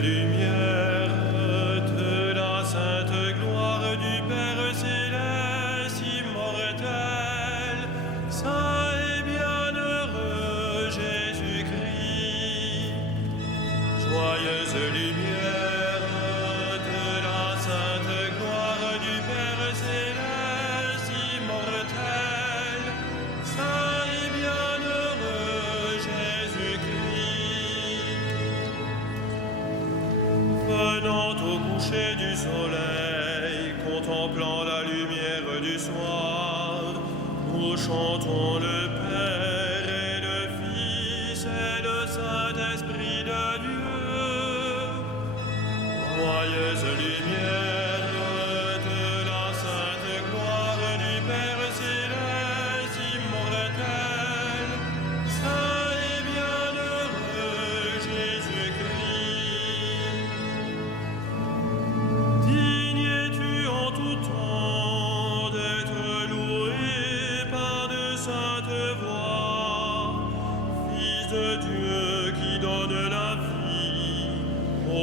lumière de la sainte gloire du Père céleste immortel, saint et bienheureux Jésus-Christ. Joyeuse lumière de la sainte gloire du Père céleste immortel, saint et bienheureux Jésus-Christ. Venant au coucher du soleil, contemplant la lumière du soir, nous chantons le Père et le Fils et le Saint-Esprit de Dieu. Joyeuse lumière de la sainte gloire du Père céleste immortel, saint et bienheureux Jésus-Christ. Digne es-tu en tout temps d'être loué par de saintes voix, Fils de Dieu qui donne la vie,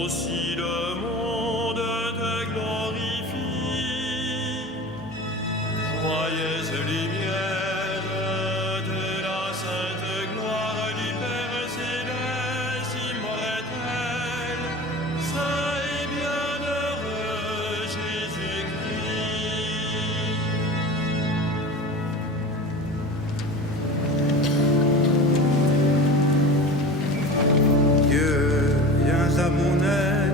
aussi le monde te glorifie. Joyeuse lumière de la sainte gloire du Père céleste immortel, saint et bienheureux Jésus-Christ. Dieu, viens à mon aide.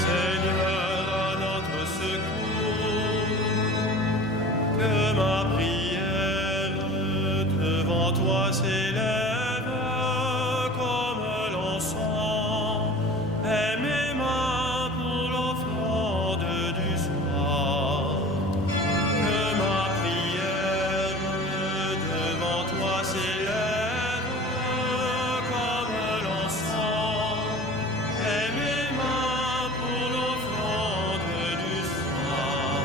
Seigneur, à notre secours, que ma prière devant toi s'élève comme l'encens, et mes mains pour l'offrande du soir. Que ma prière devant toi s'élève comme l'encens, et mes mains pour l'offrande du soir.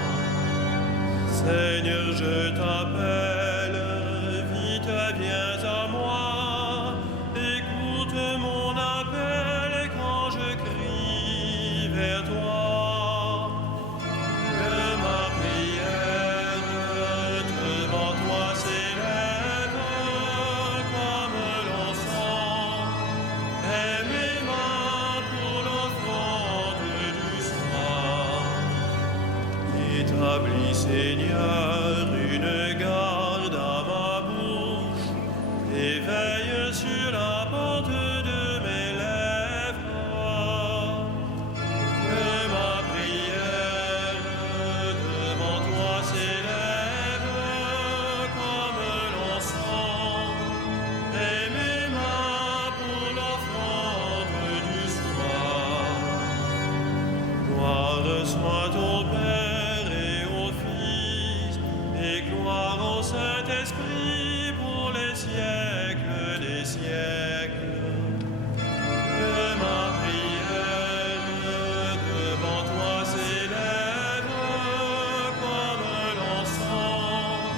Seigneur, je t'appelle, vite viens à moi, écoute mon appel quand je crie vers toi. Que ma prière devant toi s'élève comme l'encens, et mes mains pour l'offrande du soir. Établis, Seigneur, une garde à ma bouche, et veille sur la porte de mes lèvres. Que ma prière devant toi s'élève comme l'encens, et mes mains pour l'offrande du soir. Gloire soit au Père et au Fils, et gloire au Saint-Esprit pour les siècles des siècles. Que ma prière devant toi s'élève comme l'encens,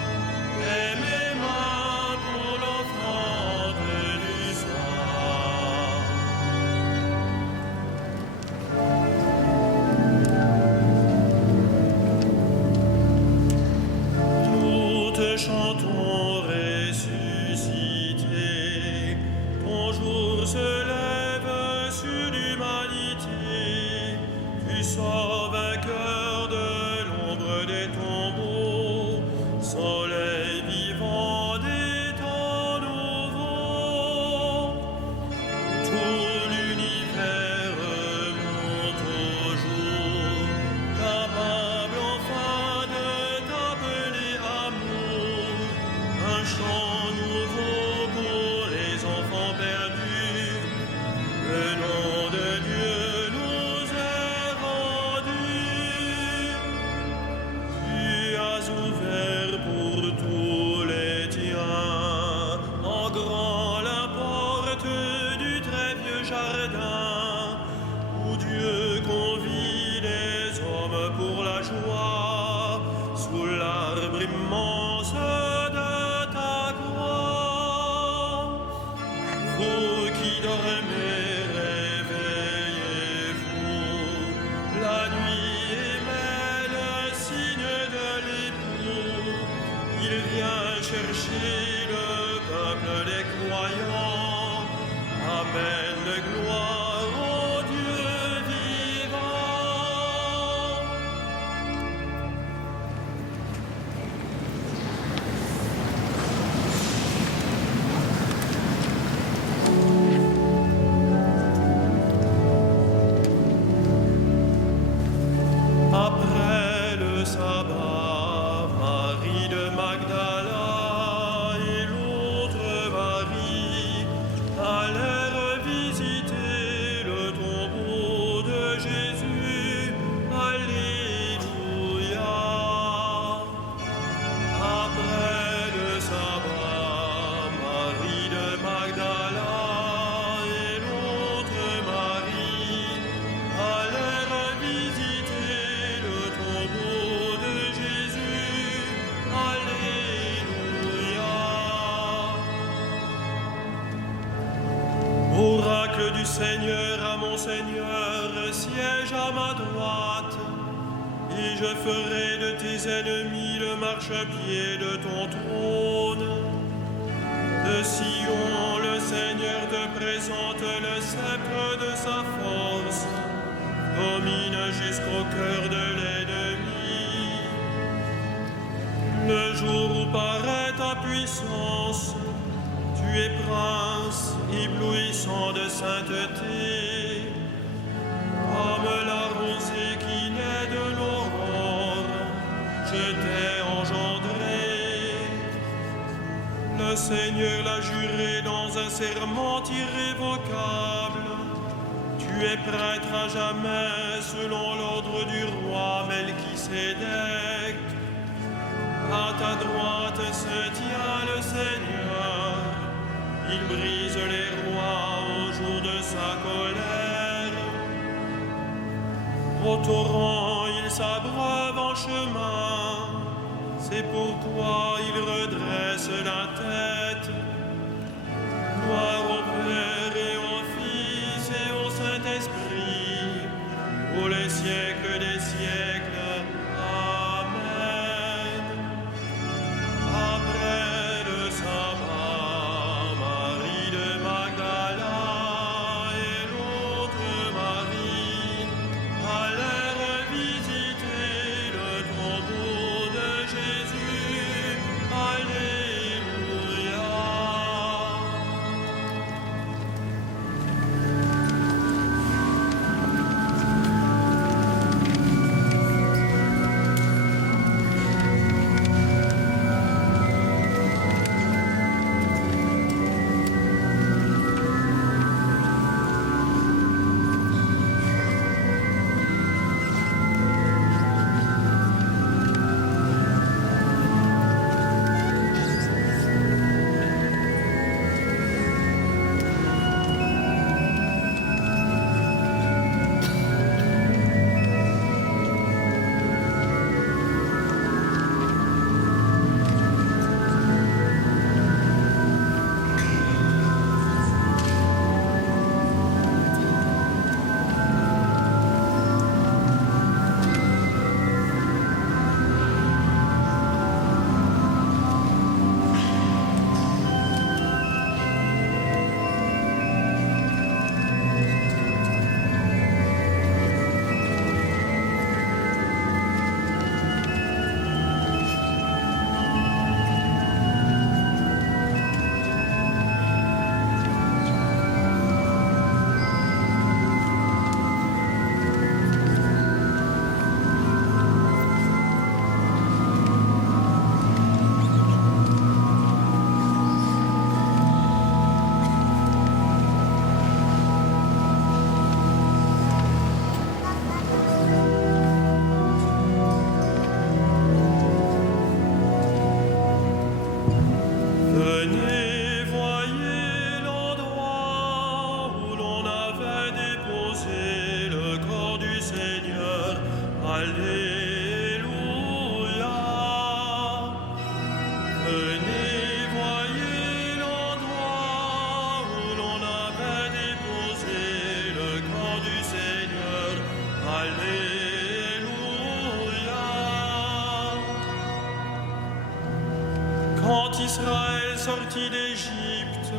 et mes mains pour l'offrande du soir. Seigneur, siège à ma droite, et je ferai de tes ennemis le marchepied de ton trône. De Sion, le Seigneur te présente le sceptre de sa force, domine jusqu'au cœur de l'ennemi. Le jour où paraît ta puissance, tu es prince, éblouissant de sainteté, comme la rosée qui naît de l'aurore, je t'ai engendré. Le Seigneur l'a juré dans un serment irrévocable. Tu es prêtre à jamais selon l'ordre du roi Melchisédek. À ta droite se tient le Seigneur. Il brise les rois au jour de sa colère. Au torrent, il s'abreuve en chemin. C'est pourquoi il redresse la tête. Gloire au Père et au Fils et au Saint-Esprit, pour les siècles des siècles. Amen. Après le sabbat, Marie de Magdala et l'autre Marie allèrent visiter le tombeau de Jésus. Alléluia. Venez, voyez l'endroit où l'on avait déposé le corps du Seigneur. Alléluia. Venez, voyez l'endroit où l'on avait déposé le corps du Seigneur. Alléluia. Quand Israël sortit d'Égypte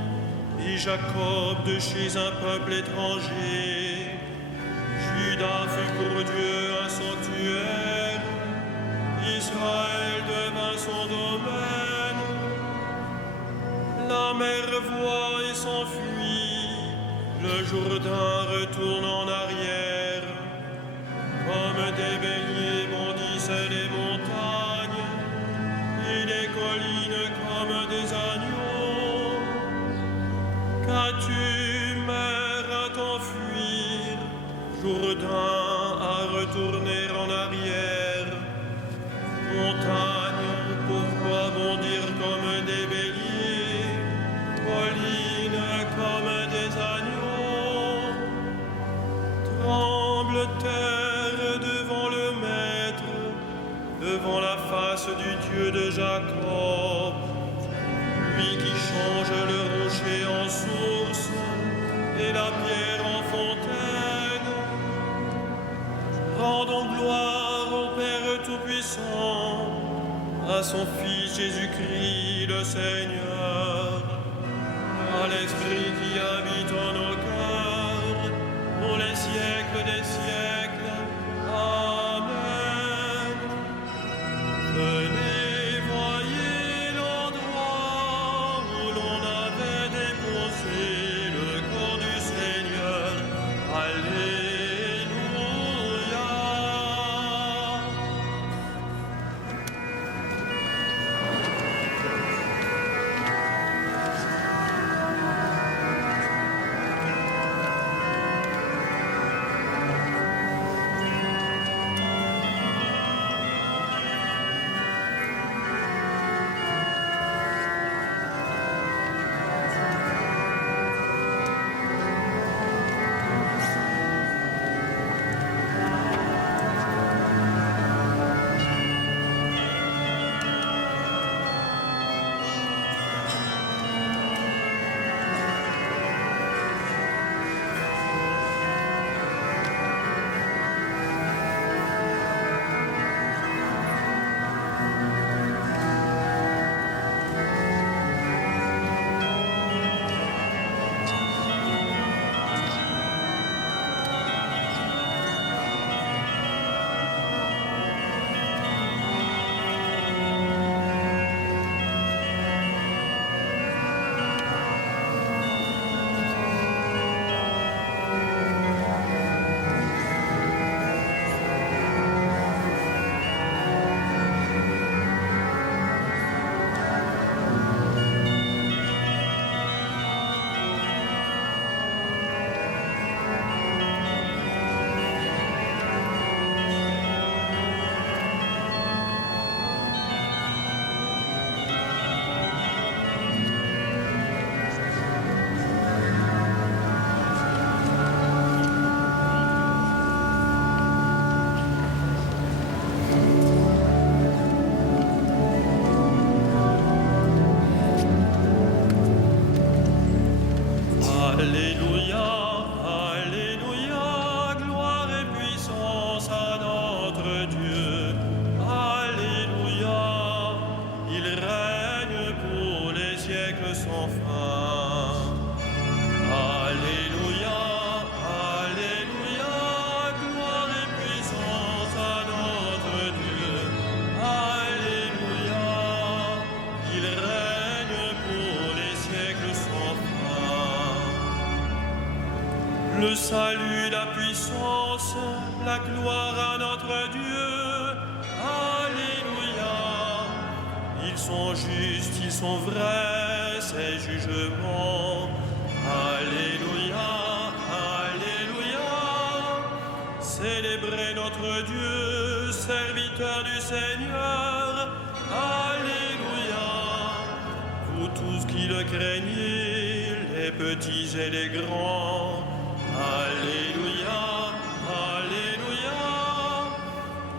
et Jacob de chez un peuple étranger, Juda fut pour Dieu un sanctuaire, Israël devint son domaine. La mer voit et s'enfuit, le Jourdain retourne en arrière. Comme des béliers bondissent les montagnes, et les collines comme des agneaux. Qu'as-tu, mer, à t'enfuir, Jourdain à retourner en arrière? Montagne, pourquoi bondir comme des béliers? Collines comme des agneaux. Tremble terre devant le Maître, devant la face du Dieu de Jacob, lui qui change le rocher en source et la pierre en fontaine. Rendons gloire au Père Tout-Puissant, à son Fils Jésus-Christ le Seigneur, à l'Esprit qui habite en nos cœurs, pour les siècles des siècles. Amen. Venez, voyez l'endroit où l'on avait déposé le corps du Seigneur. Alléluia. Alléluia, Alléluia, gloire et puissance à notre Dieu. Alléluia, il règne pour les siècles sans fin. Alléluia, Alléluia, gloire et puissance à notre Dieu. Alléluia, il règne pour les siècles sans fin. Le salut, la puissance, la gloire à notre Dieu. Alléluia. Ils sont justes, ils sont vrais, ces jugements. Alléluia, Alléluia. Célébrez notre Dieu, serviteur du Seigneur. Alléluia. Vous tous qui le craignez, les petits et les grands. Alléluia, Alléluia,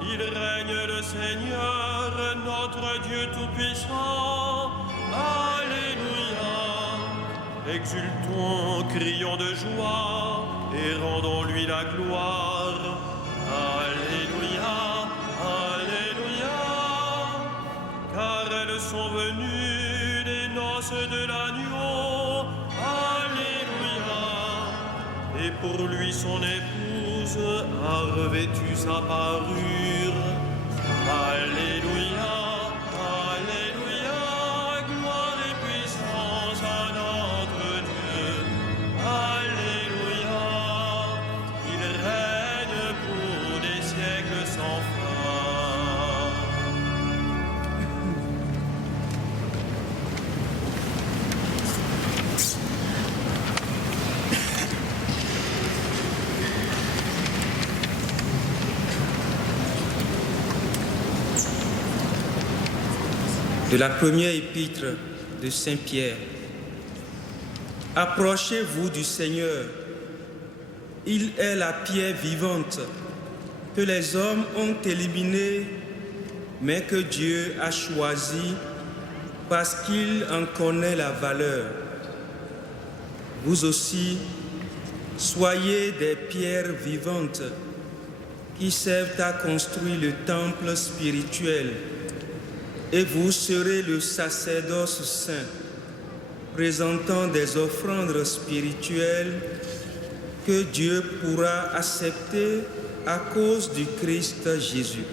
il règne le Seigneur, notre Dieu Tout-Puissant. Alléluia, exultons, crions de joie et rendons-lui la gloire. Alléluia, Alléluia, car elles sont venues les noces de l'agneau. Alléluia. Et pour lui son épouse a revêtu sa parure. Alléluia, Alléluia, gloire et puissance à notre Dieu. Alléluia, il règne pour des siècles sans fin. De la première épître de Saint Pierre. Approchez-vous du Seigneur. Il est la pierre vivante que les hommes ont éliminée, mais que Dieu a choisie parce qu'il en connaît la valeur. Vous aussi, soyez des pierres vivantes qui servent à construire le temple spirituel, et vous serez le sacerdoce saint, présentant des offrandes spirituelles que Dieu pourra accepter à cause du Christ Jésus.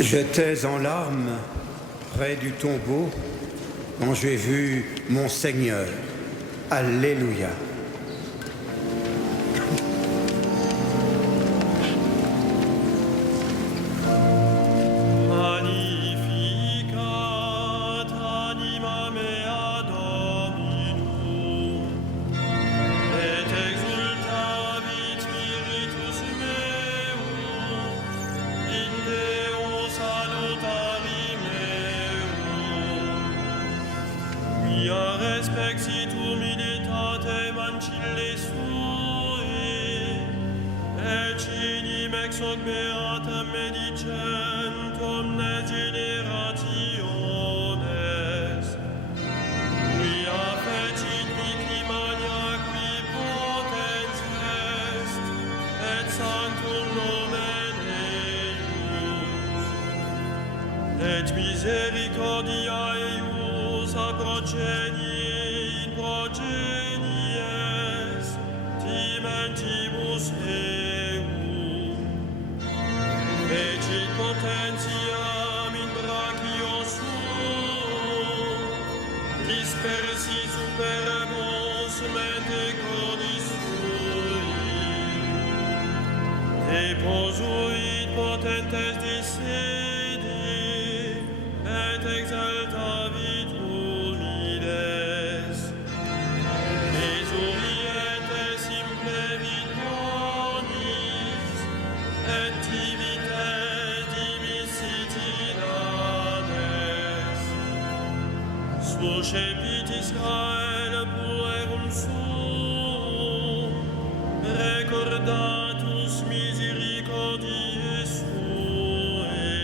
J'étais en larmes près du tombeau quand j'ai vu mon Seigneur. Alléluia. Magnificat anima mea Dominum, et exultavit spiritus meum, in Deo salutari meum. Quia respeksitum humilitate mancille sui, et cinim ex hoc beatam medicent omnes generationes, quia fecit mihi magna qui potens est, et sanctum nomen eius, et misericordia eius a progenie in progenies, timentibus eum, fecit potentiam in brachio suum, dispersi superbos mente cordis sui, deposuit potentes dissedi, et exaltavit humiles, exuriente simple vit bonis, et timite dimisitinanes, suscepit Israel puerum suum, recordatus misericordiae suae,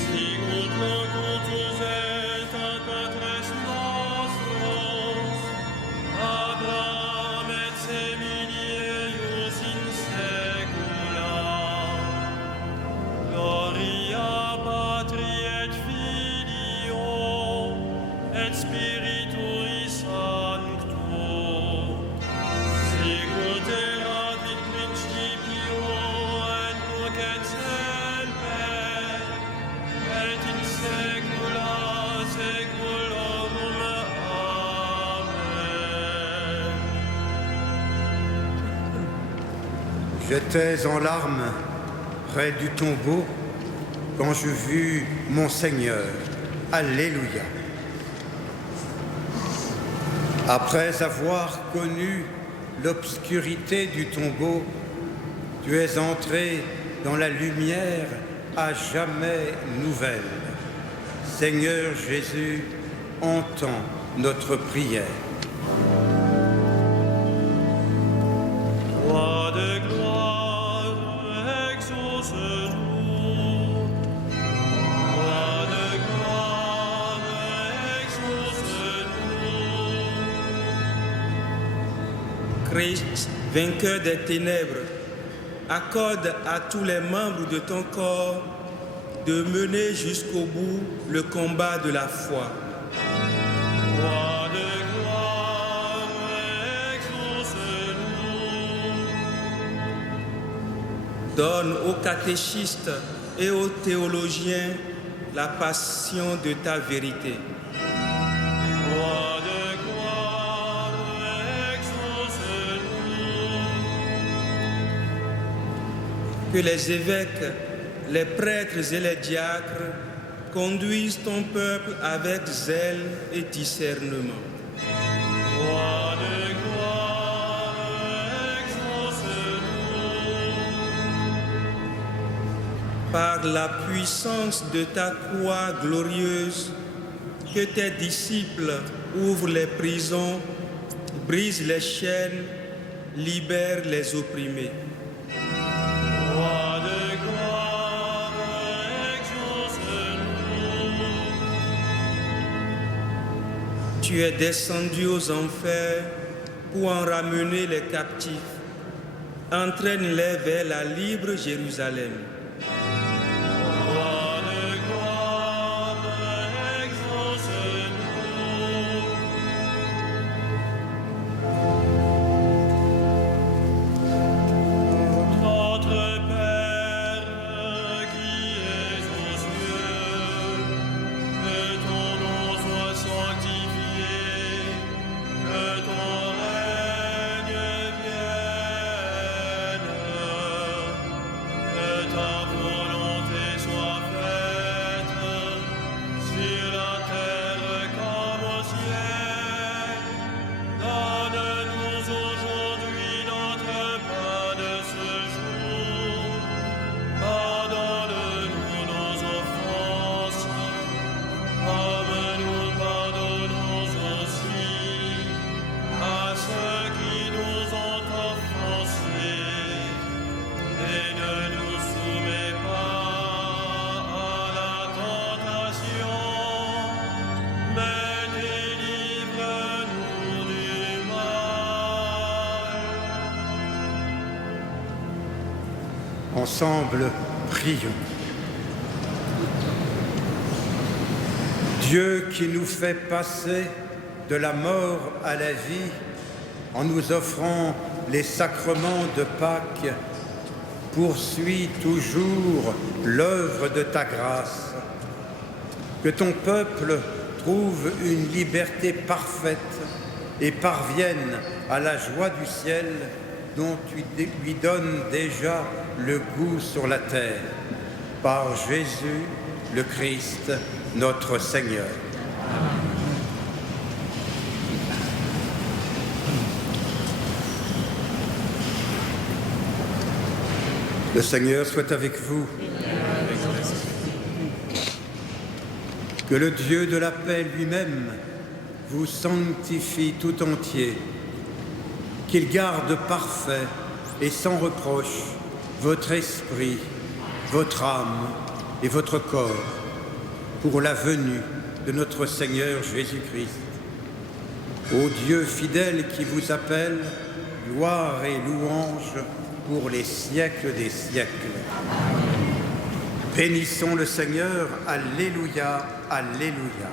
sicut locutus est ad patres nostros, Abraham et semini eius in saecula. Gloria Patri et Filio et Spiritui Sancto, sicut erat in principio et nunc et semper, et in saecula saeculorum. Amen. J'étais en larmes près du tombeau quand je vis mon Seigneur. Alléluia. Après avoir connu l'obscurité du tombeau, tu es entré dans la lumière à jamais nouvelle. Seigneur Jésus, entends notre prière. Roi de gloire, exauce-nous. Roi de gloire, exauce-nous. Christ, vainqueur des ténèbres, accorde à tous les membres de ton corps de mener jusqu'au bout le combat de la foi. Roi de gloire, exauce-nous. Donne aux catéchistes et aux théologiens la passion de ta vérité. Roi de gloire, exauce-nous. Que les évêques, les prêtres et les diacres conduisent ton peuple avec zèle et discernement. Roi de gloire, par la puissance de ta croix glorieuse, que tes disciples ouvrent les prisons, brisent les chaînes, libèrent les opprimés. Roi de gloire, exauce-nous. Tu es descendu aux enfers pour en ramener les captifs. Entraîne-les vers la libre Jérusalem. Roi de gloire, exauce-nous. Notre Père qui es aux cieux, que ton nom soit sanctifié, que ton règne vienne, que ta volonté soit faite sur la terre comme au ciel. Donne-nous aujourd'hui notre pain de ce jour. Pardonne-nous nos offenses, comme nous pardonnons aussi à ceux qui nous ont offensés. Et ne nous soumets pas à la tentation, mais délivre-nous du mal. Ensemble, prions. Dieu qui nous fait passer de la mort à la vie en nous offrant les sacrements de Pâques, poursuis toujours l'œuvre de ta grâce. Que ton peuple trouve une liberté parfaite et parvienne à la joie du ciel dont tu lui donnes déjà le goût sur la terre. Par Jésus le Christ, notre Seigneur. Le Seigneur soit avec vous. Que le Dieu de la paix lui-même vous sanctifie tout entier, qu'il garde parfait et sans reproche votre esprit, votre âme et votre corps pour la venue de notre Seigneur Jésus-Christ. Ô Dieu fidèle qui vous appelle, gloire et louange pour les siècles des siècles. Bénissons le Seigneur, Alléluia, Alléluia.